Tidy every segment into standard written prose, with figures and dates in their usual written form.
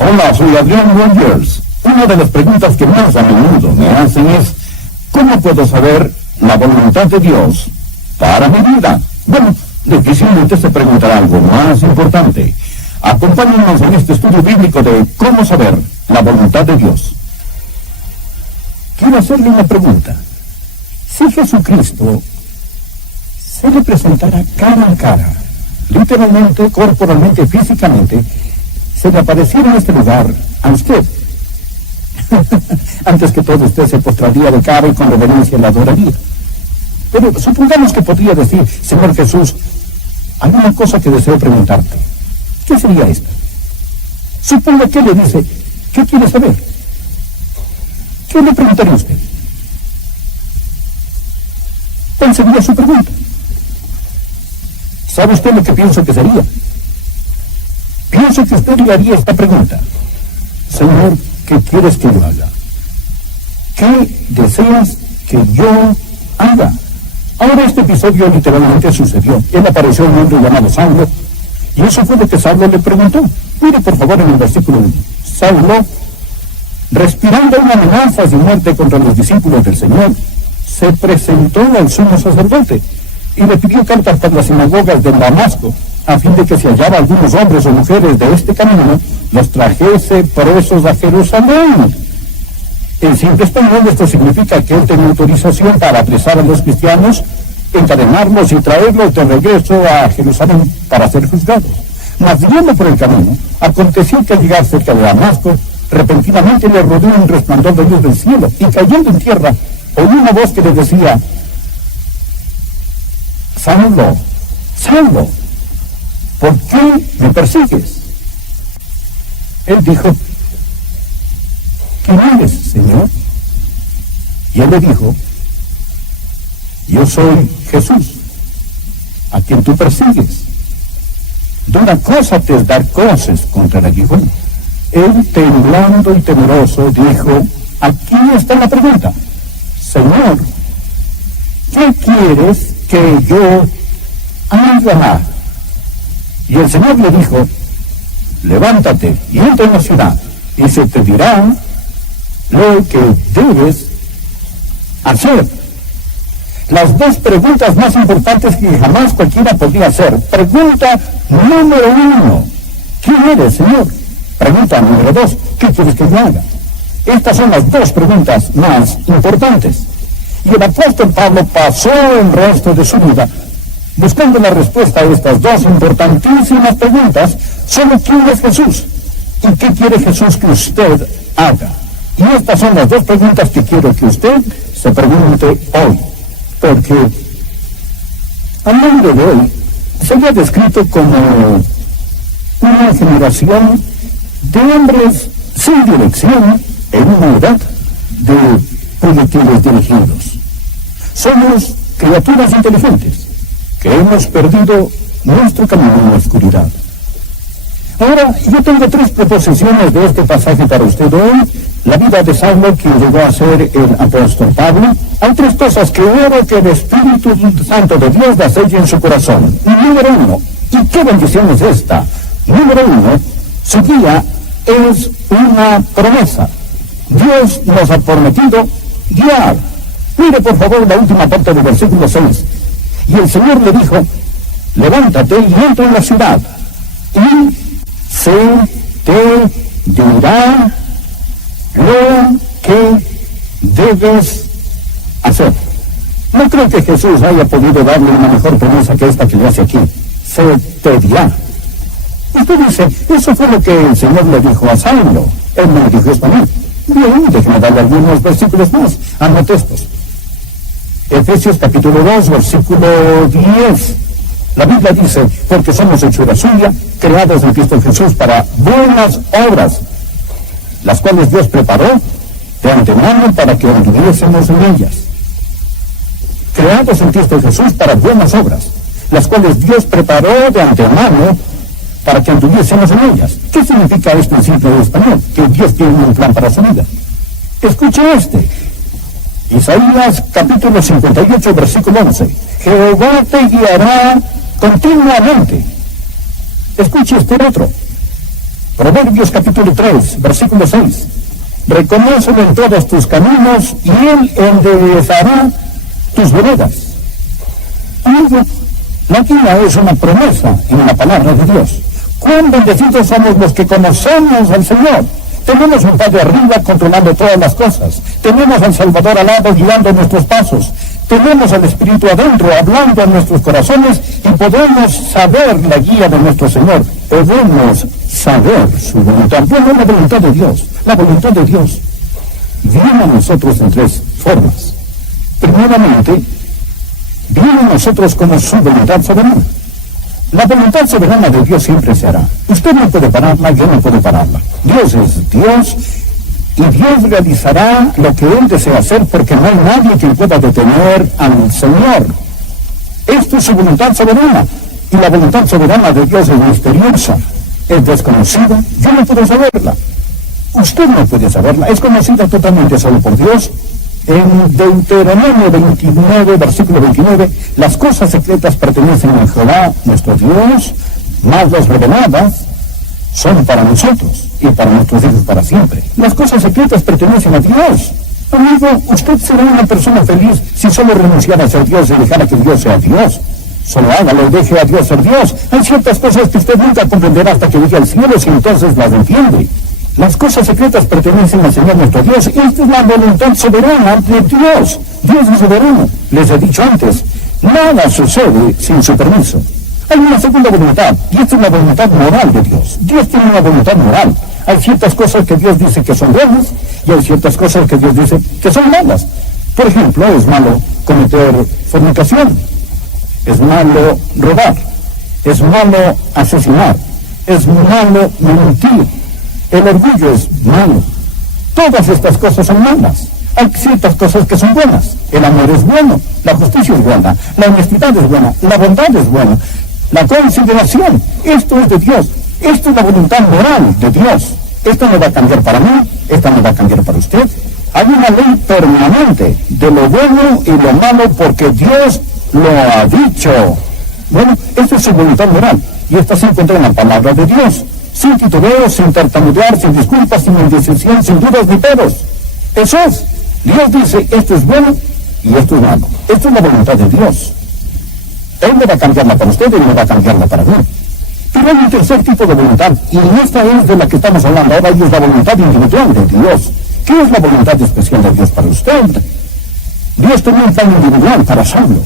Hola, soy Adrián Rogers. Una de las preguntas que más a menudo me hacen es: ¿cómo puedo saber la voluntad de Dios para mi vida? Bueno, difícilmente se preguntará algo más importante. Acompáñenos en este estudio bíblico de cómo saber la voluntad de Dios. Quiero hacerle una pregunta. Si Jesucristo se le presentara cara a cara, literalmente, corporalmente, físicamente, se le apareciera en este lugar a usted, antes que todo usted se postraría de cara y con reverencia la adoraría. Pero supongamos que podría decir: Señor Jesús, hay una cosa que deseo preguntarte. ¿Qué sería esta? Suponga que le dice: ¿qué quiere saber? ¿Qué le preguntaría usted? ¿Cuál sería su pregunta? ¿Sabe usted lo que pienso que sería? Pienso que usted le haría esta pregunta: Señor, ¿qué quieres que yo haga? ¿Qué deseas que yo haga? Ahora, este episodio literalmente sucedió. Él apareció en un hombre llamado Saulo, y eso fue lo que Saulo le preguntó. Mire por favor en el versículo 1. Saulo, respirando una amenaza de muerte contra los discípulos del Señor, se presentó al sumo sacerdote y le pidió cartas para las sinagogas de Damasco, a fin de que si hallaba algunos hombres o mujeres de este camino, los trajese presos a Jerusalén. En simple español, esto significa que él tenía autorización para apresar a los cristianos, encadenarlos y traerlos de regreso a Jerusalén para ser juzgados. Mas yendo por el camino, aconteció que al llegar cerca de Damasco, repentinamente le rodeó un resplandor de luz del cielo, y cayendo en tierra, oyó una voz que le decía: Saulo, Saulo, ¿por qué me persigues? Él dijo: ¿quién eres, Señor? Y él le dijo: yo soy Jesús, a quien tú persigues. Dura cosa te es dar coces contra el aguijón. Él, temblando y temeroso, dijo: aquí está la pregunta. Señor, ¿qué quieres que yo haga? Y el Señor le dijo: levántate y entra en la ciudad, y se te dirá lo que debes hacer. Las dos preguntas más importantes que jamás cualquiera podría hacer. Pregunta número 1: ¿quién eres, Señor? Pregunta número 2: ¿qué quieres que yo haga? Estas son las dos preguntas más importantes. Y el apóstol Pablo pasó el resto de su vida buscando la respuesta a estas dos importantísimas preguntas. Solo ¿quién es Jesús? ¿Y qué quiere Jesús que usted haga? Y estas son las dos preguntas que quiero que usted se pregunte hoy. Porque al mundo de hoy se ha descrito como una generación de hombres sin dirección en una edad de proyectiles dirigidos. Somos criaturas inteligentes que hemos perdido nuestro camino en la oscuridad. Ahora, yo tengo tres proposiciones de este pasaje para usted hoy. La vida de Saulo, quien llegó a ser el apóstol Pablo. Hay tres cosas que oro que el Espíritu Santo de Dios las selle en su corazón. Número 1, ¿y qué bendición es esta? Número 1, su guía es una promesa. Dios nos ha prometido guiar. Mire por favor la última parte del versículo 6. Y el Señor le dijo: levántate y entra en la ciudad, y se te dirá lo que debes hacer. No creo que Jesús haya podido darle una mejor promesa que esta que le hace aquí. Se te dirá. Usted dice: eso fue lo que el Señor le dijo a Saulo. Él me lo dijo esto a mí. Bien, déjeme darle algunos versículos más. Anote estos. Efesios capítulo 2, versículo 10. La Biblia dice: porque somos hechura suya, creados en Cristo Jesús para buenas obras, las cuales Dios preparó de antemano para que anduviésemos en ellas. Creados en Cristo Jesús para buenas obras, las cuales Dios preparó de antemano para que anduviésemos en ellas. ¿Qué significa esto en simple español? Que Dios tiene un plan para su vida. Escuche este. Isaías capítulo 58, versículo 11. Jehová te guiará continuamente. Escuche este otro. Proverbios capítulo 3, versículo 6. Reconócelo en todos tus caminos y Él enderezará tus veredas. Amigo, la guía es una promesa en la palabra de Dios. Cuán bendecidos somos los que conocemos al Señor. Tenemos un Padre arriba controlando todas las cosas. Tenemos al Salvador al lado guiando nuestros pasos. Tenemos al Espíritu adentro hablando a nuestros corazones y podemos saber la guía de nuestro Señor. Podemos saber su voluntad. Bueno, la voluntad de Dios. La voluntad de Dios viene a nosotros en tres formas. Primeramente, viene a nosotros como su voluntad soberana. La voluntad soberana de Dios siempre se hará. Usted no puede pararla, yo no puedo pararla. Dios es Dios y Dios realizará lo que Él desea hacer porque no hay nadie que pueda detener al Señor. Esto es su voluntad soberana. Y la voluntad soberana de Dios es misteriosa, es desconocida. Yo no puedo saberla. Usted no puede saberla. Es conocida totalmente solo por Dios. En Deuteronomio 29, versículo 29, las cosas secretas pertenecen a Jehová, nuestro Dios, mas las reveladas son para nosotros y para nuestros hijos para siempre. Las cosas secretas pertenecen a Dios. Amigo, usted será una persona feliz si solo renunciara a ser Dios y dejara que Dios sea Dios. Solo hágalo y deje a Dios ser Dios. Hay ciertas cosas que usted nunca comprenderá hasta que llegue al cielo y entonces las entiende. Las cosas secretas pertenecen al Señor nuestro Dios. Esta es la voluntad soberana de Dios. Dios es soberano. Les he dicho antes, nada sucede sin su permiso. Hay una segunda voluntad, y esta es la voluntad moral de Dios. Dios tiene una voluntad moral. Hay ciertas cosas que Dios dice que son buenas, y hay ciertas cosas que Dios dice que son malas. Por ejemplo, es malo cometer fornicación, es malo robar, es malo asesinar, es malo mentir. El orgullo es malo. Todas estas cosas son malas. Hay ciertas cosas que son buenas. El amor es bueno, la justicia es buena, la honestidad es buena, la bondad es buena, la consideración. Esto es de Dios. Esto es la voluntad moral de Dios. Esto no va a cambiar para mí, esta no va a cambiar para usted. Hay una ley permanente de lo bueno y lo malo porque Dios lo ha dicho. Bueno, esta es su voluntad moral y esta se encuentra en la palabra de Dios. Sin titubeo, sin tartamudear, sin disculpas, sin indecisión, sin dudas ni peros. Eso es. Dios dice, esto es bueno y esto es malo. Esto es la voluntad de Dios. Él no va a cambiarla para usted, Él no va a cambiarla para mí. Pero hay un tercer tipo de voluntad, y esta es de la que estamos hablando ahora, y es la voluntad individual de Dios. ¿Qué es la voluntad especial de Dios para usted? Dios tenía un plan individual para Saulo.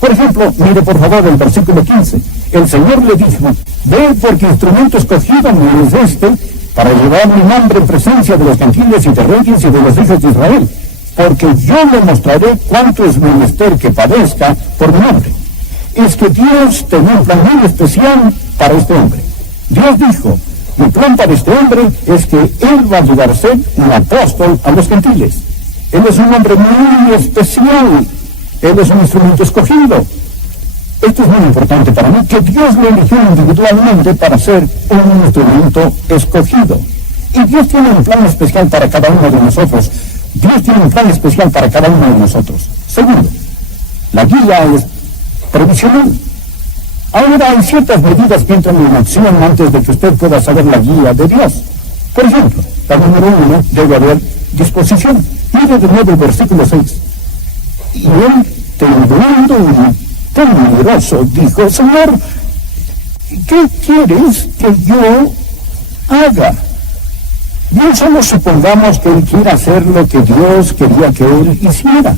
Por ejemplo, mire por favor el versículo 15. El Señor le dijo, ve porque instrumento escogido me es este, para llevar mi nombre en presencia de los gentiles y de reyes y de los hijos de Israel, porque yo le mostraré cuánto es menester que padezca por mi nombre. Es que Dios tenía un plan muy especial para este hombre. Dios dijo, mi plan para este hombre es que él va a llegar a ser un apóstol a los gentiles. Él es un hombre muy especial. Él es un instrumento escogido. Esto es muy importante para mí, que Dios lo eligió individualmente para ser un instrumento escogido. Y Dios tiene un plan especial para cada uno de nosotros. Dios tiene un plan especial para cada uno de nosotros. Segundo, la guía es provisional. Ahora hay ciertas medidas que entran en acción antes de que usted pueda saber la guía de Dios. Por ejemplo, la número 1 debe haber disposición. Mire de nuevo el versículo 6. Y él, temblando y temeroso, dijo, Señor, ¿qué quieres que yo haga? Bien, solo supongamos que él quiera hacer lo que Dios quería que él hiciera.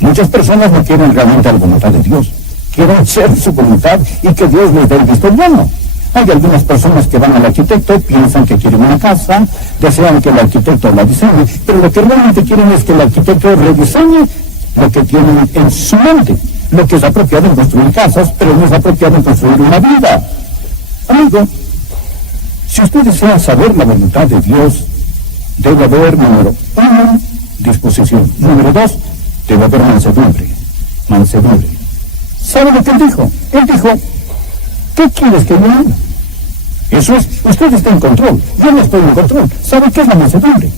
Muchas personas no quieren realmente la voluntad de Dios. Quieren ser su voluntad y que Dios les dé el visto bueno. Hay algunas personas que van al arquitecto, piensan que quieren una casa, desean que el arquitecto la diseñe, pero lo que realmente quieren es que el arquitecto rediseñe lo que tienen en su mente. Lo que es apropiado en construir casas, pero no es apropiado en construir una vida. Amigo, si usted desea saber la voluntad de Dios, debe haber, número 1, disposición. Número 2, debe haber mansedumbre. Mansedumbre. ¿Sabe lo que él dijo? Él dijo, ¿qué quieres que yo haga? Eso es, usted está en control. Yo no estoy en control. ¿Sabe qué es la mansedumbre?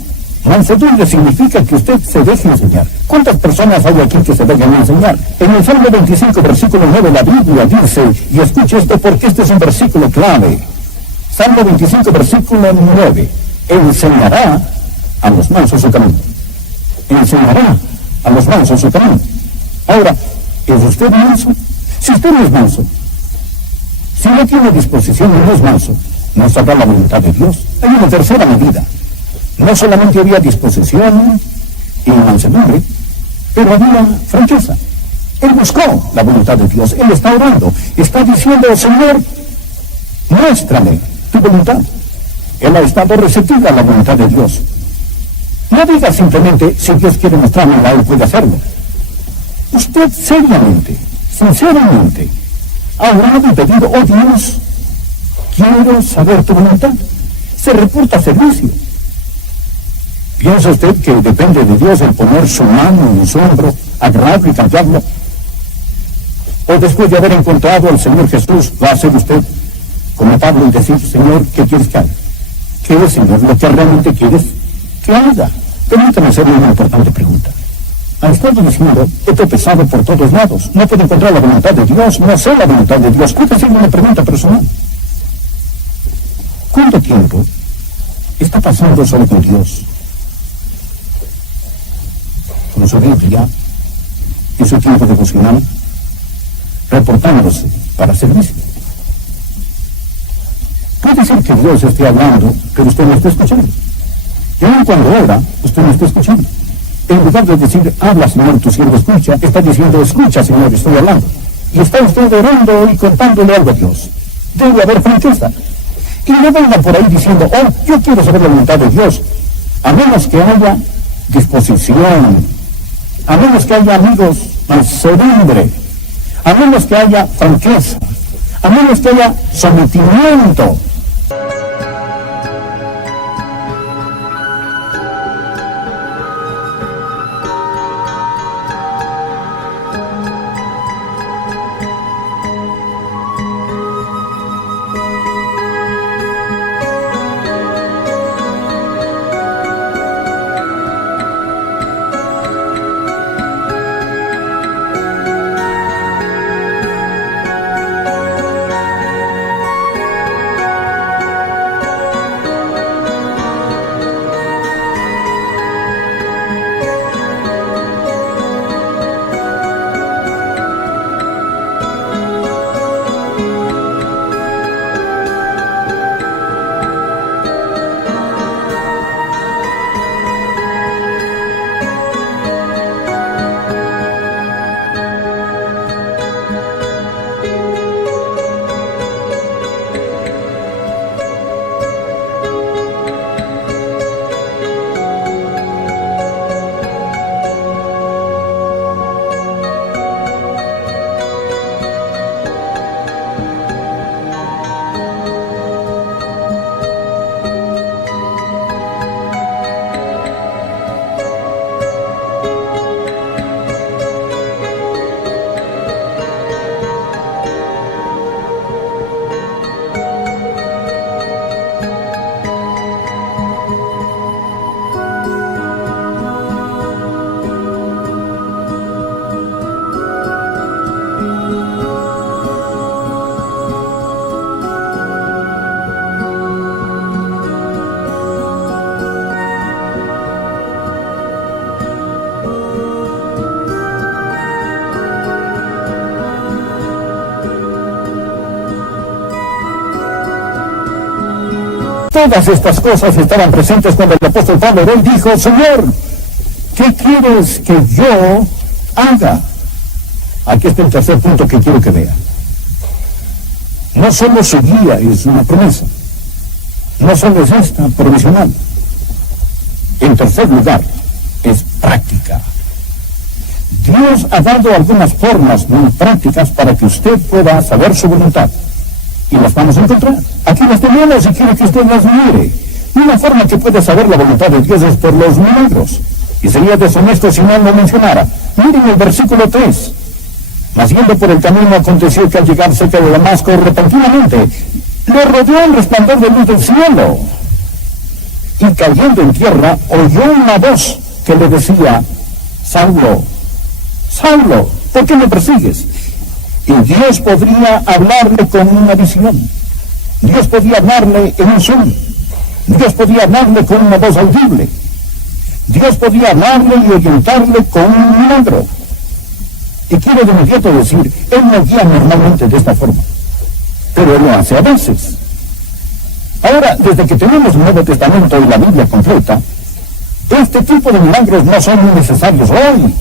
Mansedumbre significa que usted se deje enseñar. ¿Cuántas personas hay aquí que se dejan enseñar? En el Salmo 25, versículo 9, la Biblia dice, y escuche esto porque este es un versículo clave. Salmo 25, versículo 9. Enseñará a los mansos su camino. Enseñará a los mansos su camino. Ahora, ¿es usted manso? Si usted no es manso, si no tiene disposición y no es manso, no sabrá la voluntad de Dios. Hay una tercera medida. No solamente había disposición y mansedumbre, pero había franqueza. Él buscó la voluntad de Dios. Él está orando. Está diciendo, Señor, muéstrame tu voluntad. Él ha estado receptiva a la voluntad de Dios. No diga simplemente, si Dios quiere mostrármela, Él puede hacerlo. Usted seriamente, sinceramente, ha orado y pedido, oh Dios, quiero saber tu voluntad. Se reporta servicio. ¿Piensa usted que depende de Dios el poner su mano en su hombro, agarrarlo y cambiarlo? ¿O después de haber encontrado al Señor Jesús, va a ser usted como Pablo y decir, Señor, ¿qué quieres que haga? ¿Qué es, Señor, lo que realmente quieres que haga? Permítame hacerle una importante pregunta. Ha estado diciendo, he tropezado por todos lados, no puedo encontrar la voluntad de Dios, no sé la voluntad de Dios. ¿Puede hacerle una pregunta personal? ¿Cuánto tiempo está pasando solo con Dios? Con su Biblia y su tiempo devocional, reportándose para servicio. Puede ser que Dios esté hablando, pero usted no esté escuchando. Y aun cuando ora, usted no está escuchando. En lugar de decir, habla, Señor, tu siervo escucha, está diciendo, escucha, Señor, estoy hablando. Y está usted orando y contándole algo a Dios. Debe haber franqueza. Y no vengan por ahí diciendo, oh, yo quiero saber la voluntad de Dios. A menos que haya disposición, a menos que haya amigos, mansedumbre, a menos que haya franqueza, a menos que haya sometimiento. Todas estas cosas estaban presentes cuando el apóstol Pablo él dijo, Señor, ¿qué quieres que yo haga? Aquí está el tercer punto que quiero que vea. No solo su guía es una promesa, no solo es esta provisional. En tercer lugar, es práctica. Dios ha dado algunas formas muy prácticas para que usted pueda saber su voluntad. Y las vamos a encontrar. Aquí las tenemos y quiero que usted las mire. Una forma que puede saber la voluntad de Dios es por los milagros. Y sería deshonesto si no lo mencionara. Miren el versículo 3. Mas yendo por el camino aconteció que al llegar cerca de Damasco, repentinamente le rodeó el resplandor de luz del cielo. Y cayendo en tierra, oyó una voz que le decía, Saulo, Saulo, ¿por qué me persigues? Y Dios podría hablarle con una visión. Dios podía hablarle en un sueño. Dios podía hablarle con una voz audible. Dios podía hablarle y orientarle con un milagro. Y quiero de inmediato decir, Él no guía normalmente de esta forma, pero Él lo hace a veces. Ahora, desde que tenemos el Nuevo Testamento y la Biblia completa, este tipo de milagros no son muy necesarios hoy.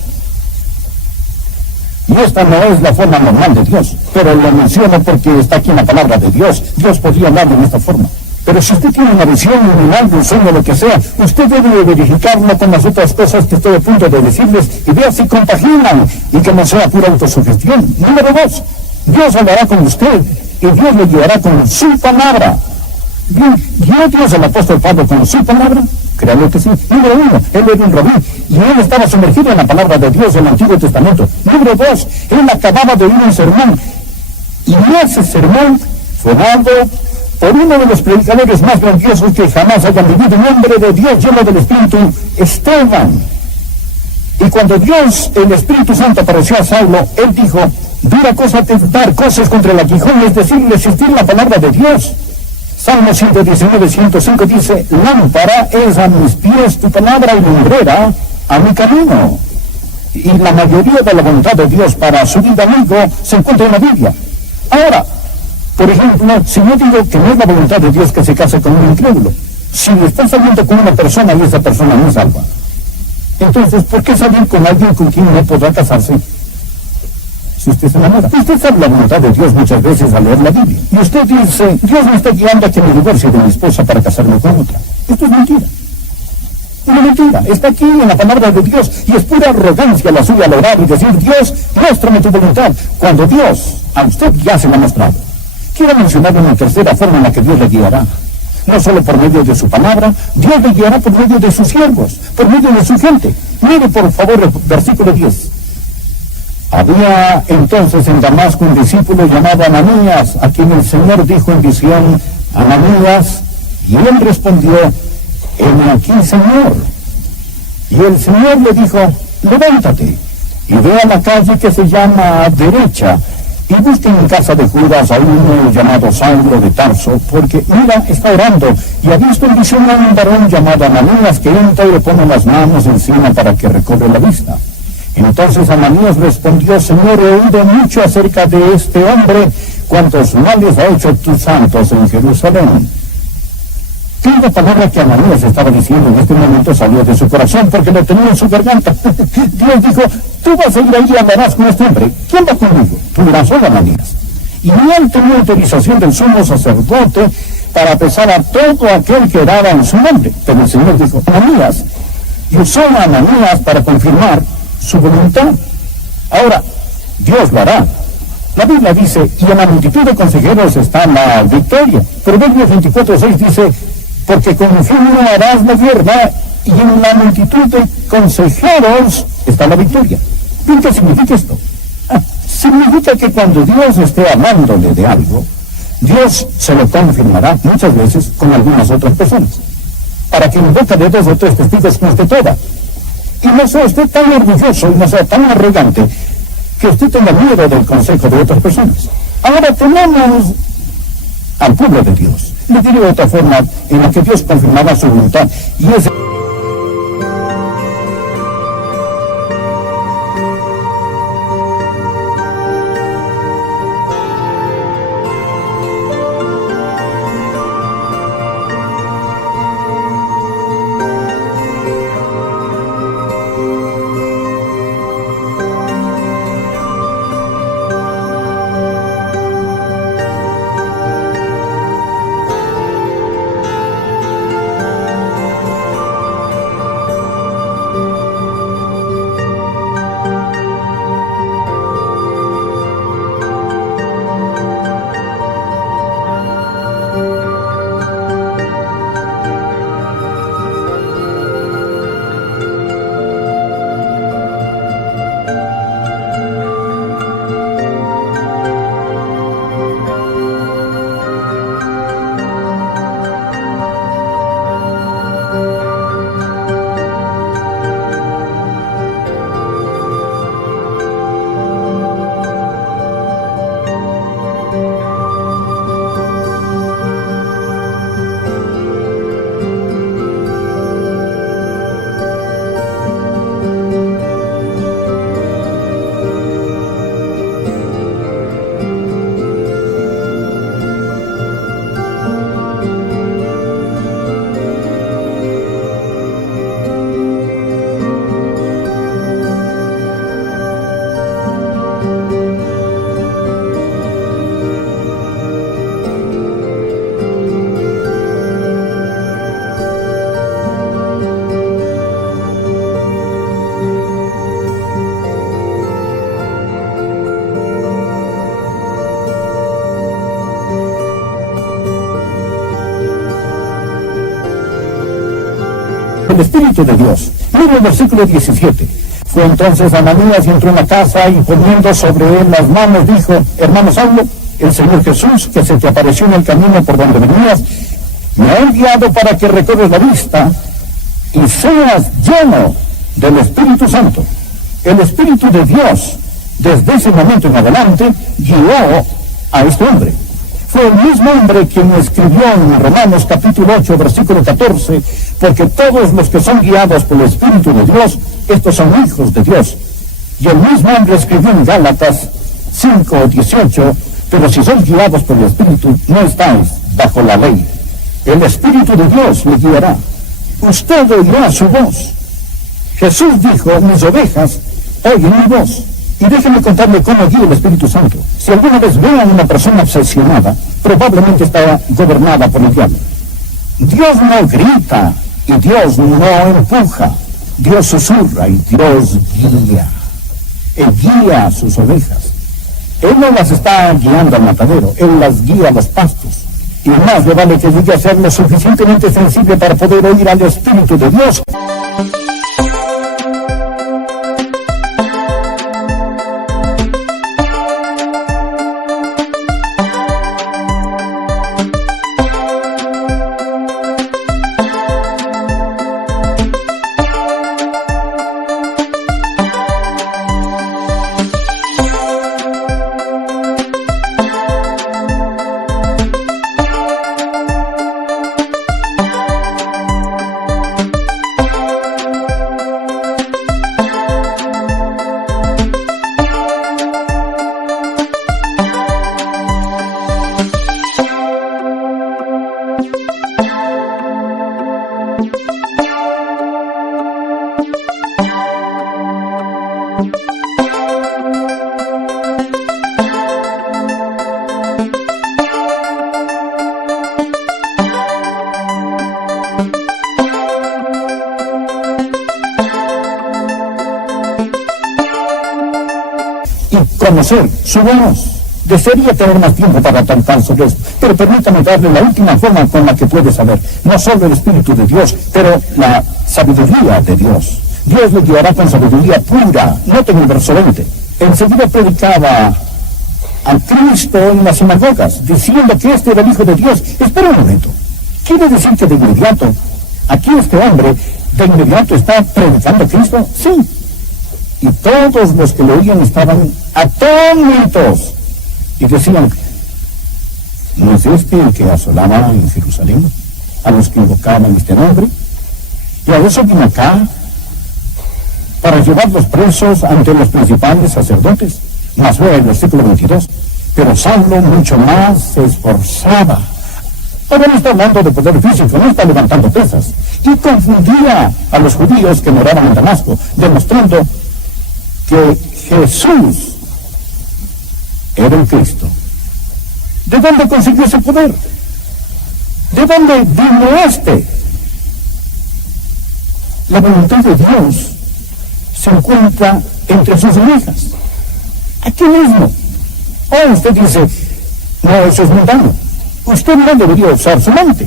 Y esta no es la forma normal de Dios, pero lo menciono porque está aquí en la palabra de Dios. Dios podía hablarle en esta forma. Pero si usted tiene una visión, un milagro, un sueño, lo que sea, usted debe verificarlo con las otras cosas que estoy a punto de decirles y vea si compaginan y que no sea pura autosugestión. Número 2, Dios hablará con usted y Dios le guiará con su palabra. Bien, ¿guió Dios al apóstol Pablo con su palabra? Créanlo que sí. Número 1, él era un rabí y él estaba sumergido en la palabra de Dios en el Antiguo Testamento. Número 2, él acababa de oír un sermón y ese sermón fue dado por uno de los predicadores más grandiosos que jamás hayan vivido, un hombre de Dios lleno del Espíritu, Esteban. Y cuando Dios, el Espíritu Santo, apareció a Saulo, él dijo, dura cosa tentar cosas contra el aguijón, es decir, resistir la palabra de Dios. Salmo 119, 105 dice, lámpara es a mis pies tu palabra y lumbrera a mi camino. Y la mayoría de la voluntad de Dios para su vida, amigo, se encuentra en la Biblia. Ahora, por ejemplo, si yo digo que no es la voluntad de Dios que se case con un incrédulo, si está saliendo con una persona y esa persona no es salva, entonces, ¿por qué salir con alguien con quien no podrá casarse? Si usted se enamora. Usted sabe la voluntad de Dios muchas veces al leer la Biblia. Y usted dice, Dios me está guiando a que me divorcie de mi esposa para casarme con otra. Esto es mentira. Una mentira. Está aquí en la palabra de Dios y es pura arrogancia la suya al orar y decir, Dios, muéstrame tu voluntad, cuando Dios a usted ya se la ha mostrado. Quiero mencionar una tercera forma en la que Dios le guiará. No solo por medio de su palabra, Dios le guiará por medio de sus siervos, por medio de su gente. Mire por favor el versículo 10. Había entonces en Damasco un discípulo llamado Ananías, a quien el Señor dijo en visión, Ananías, y él respondió, heme aquí, Señor. Y el Señor le dijo, levántate y ve a la calle que se llama Derecha, y busquen en casa de Judas a uno llamado Saulo de Tarso, porque mira, está orando, y ha visto en visión a un varón llamado Ananías que entra y le pone las manos encima para que recobre la vista. Entonces Ananías respondió, Señor, he oído mucho acerca de este hombre, cuantos males ha hecho tus santos en Jerusalén. Cada palabra que Ananías estaba diciendo en este momento salió de su corazón porque lo tenía en su garganta. Dios dijo, tú vas a ir ahí y hablarás con este hombre. ¿Quién va conmigo? Tú dirás, hola Ananías. Y él tenía autorización del sumo sacerdote para apresar a todo aquel que oraba en su nombre. Pero el Señor dijo, Ananías, y usó a Ananías para confirmar su voluntad. Ahora, Dios lo hará. La Biblia dice, y en la multitud de consejeros está la victoria. Proverbios 24:6 dice, porque con ingenio harás la guerra, y en la multitud de consejeros está la victoria. ¿Bien qué significa esto? Significa que cuando Dios esté hablándole de algo, Dios se lo confirmará muchas veces con algunas otras personas, para que en boca de 2 o 3 testigos conste toda. Y no sea usted tan orgulloso y no sea tan arrogante que usted tenga miedo del consejo de otras personas. Ahora tenemos al pueblo de Dios. Le diré de otra forma en la que Dios confirmaba su voluntad, y es el Espíritu de Dios. Mira el versículo 17. Fue entonces Ananías y entró en la casa y poniendo sobre él las manos dijo: hermano Saulo, el Señor Jesús, que se te apareció en el camino por donde venías, me ha enviado para que recorres la vista y seas lleno del Espíritu Santo. El Espíritu de Dios, desde ese momento en adelante, guió a este hombre. Fue el mismo hombre quien escribió en Romanos capítulo 8, versículo 14, porque todos los que son guiados por el Espíritu de Dios, estos son hijos de Dios. Y el mismo hombre escribió en Gálatas 5, 18, pero si sois guiados por el Espíritu, no estáis bajo la ley. El Espíritu de Dios le guiará. Usted oirá su voz. Jesús dijo: mis ovejas oyen mi voz. Y déjenme contarle cómo guía el Espíritu Santo. Si alguna vez ven a una persona obsesionada, probablemente está gobernada por el diablo. Dios no grita y Dios no empuja. Dios susurra y Dios guía. Él guía a sus ovejas. Él no las está guiando al matadero, Él las guía a los pastos. Y más le vale que llegue a ser lo suficientemente sensible para poder oír al Espíritu de Dios. Conocer su voz. Desearía tener más tiempo para tratar sobre esto, pero permítame darle la última forma con la que puede saber, no solo el Espíritu de Dios, pero la sabiduría de Dios. Dios le guiará con sabiduría pura. Noten el verso 20. Enseguida predicaba a Cristo en las sinagogas, diciendo que este era el Hijo de Dios. Espera un momento. ¿Quiere decir que de inmediato, aquí este hombre, de inmediato está predicando a Cristo? Sí. Y todos los que lo oían estaban atónitos y decían: ¿no es este el que asolaba en Jerusalén a los que invocaban este nombre? Y a eso vino acá, para llevarlos presos ante los principales sacerdotes. Mas fue el versículo 22. Pero Saulo mucho más se esforzaba. Ahora no está hablando de poder físico, no está levantando pesas. Y confundía a los judíos que moraban en Damasco, demostrando que Jesús era el Cristo. ¿De dónde consiguió ese poder? ¿De dónde vino este? La voluntad de Dios se encuentra entre sus ovejas, aquí mismo. Oh, usted dice: no, eso es mundano. Usted no debería usar su mente.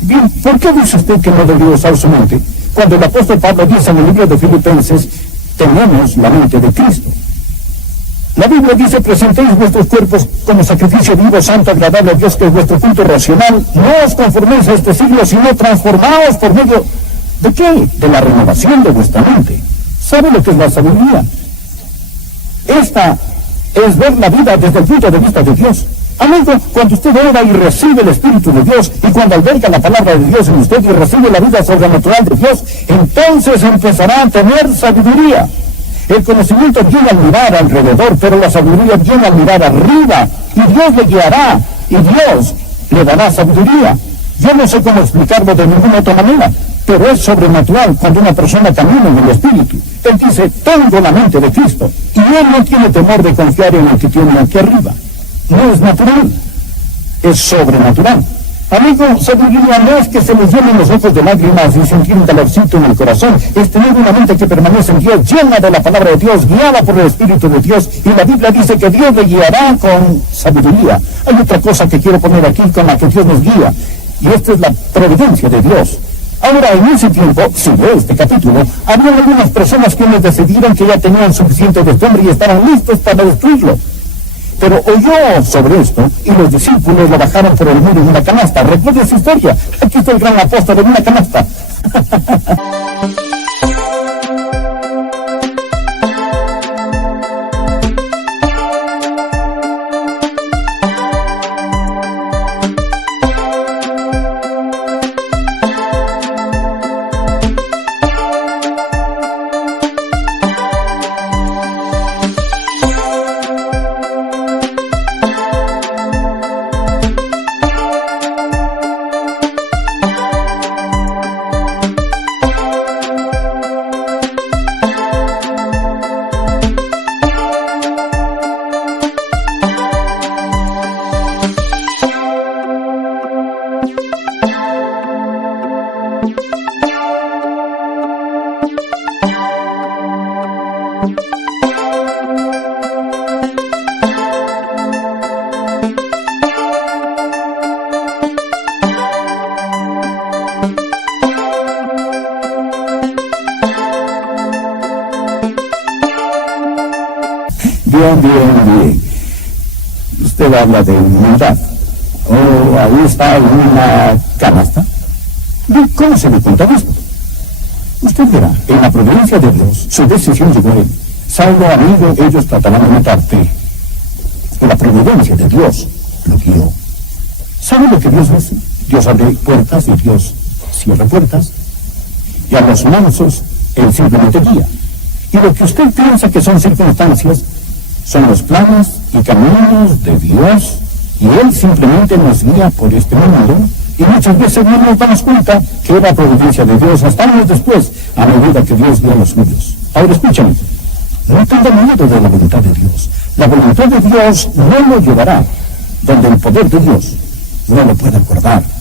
Bien, ¿por qué dice usted que no debería usar su mente? Cuando el apóstol Pablo dice en el libro de Filipenses: tenemos la mente de Cristo. La Biblia dice: presentéis vuestros cuerpos como sacrificio vivo, santo, agradable a Dios, que es vuestro culto racional. No os conforméis a este siglo, sino transformaos por medio ¿de qué? De la renovación de vuestra mente. ¿Sabe lo que es la sabiduría? Esta es ver la vida desde el punto de vista de Dios. Amigo, cuando usted ora y recibe el Espíritu de Dios, y cuando alberga la palabra de Dios en usted y recibe la vida sobrenatural de Dios, entonces empezará a tener sabiduría. El conocimiento viene al mirar alrededor, pero la sabiduría viene al mirar arriba, y Dios le guiará, y Dios le dará sabiduría. Yo no sé cómo explicarlo de ninguna otra manera, pero es sobrenatural cuando una persona camina en el Espíritu. Él dice: tengo la mente de Cristo, y él no tiene temor de confiar en el que tiene aquí arriba. No es natural, es sobrenatural. Amigo, sabiduría no es que se le llenen los ojos de lágrimas y sentir un calorcito en el corazón. Es tener una mente que permanece en Dios, llena de la palabra de Dios, guiada por el Espíritu de Dios. Y la Biblia dice que Dios le guiará con sabiduría. Hay otra cosa que quiero poner aquí con la que Dios nos guía, y esta es la providencia de Dios. Ahora, en ese tiempo, sigue este capítulo, había algunas personas quienes decidieron que ya tenían suficiente de este hombre y estaban listos para destruirlo. Pero oyó sobre esto y los discípulos lo bajaron por el muro en una canasta. Recuerda esa historia. Aquí está el gran apóstol en una canasta. Bien. Usted habla de humildad. Oh, ahí está una canasta. ¿Cómo se le cuenta esto? Usted verá, en la providencia de Dios, su decisión llegó a él. Saulo, amigo, ellos tratarán de matarte. La providencia de Dios lo guió. ¿Sabe lo que Dios hace? Dios abre puertas y Dios cierra puertas. Y a los mansos, Él simplemente guía. Y lo que usted piensa que son circunstancias, son los planes y caminos de Dios, y Él simplemente nos guía por este mundo, y muchas veces no nos damos cuenta que era providencia de Dios hasta años después, a medida que Dios guía a los suyos. Ahora escúchame, no tenga miedo de la voluntad de Dios. La voluntad de Dios no lo llevará donde el poder de Dios no lo puede acordar.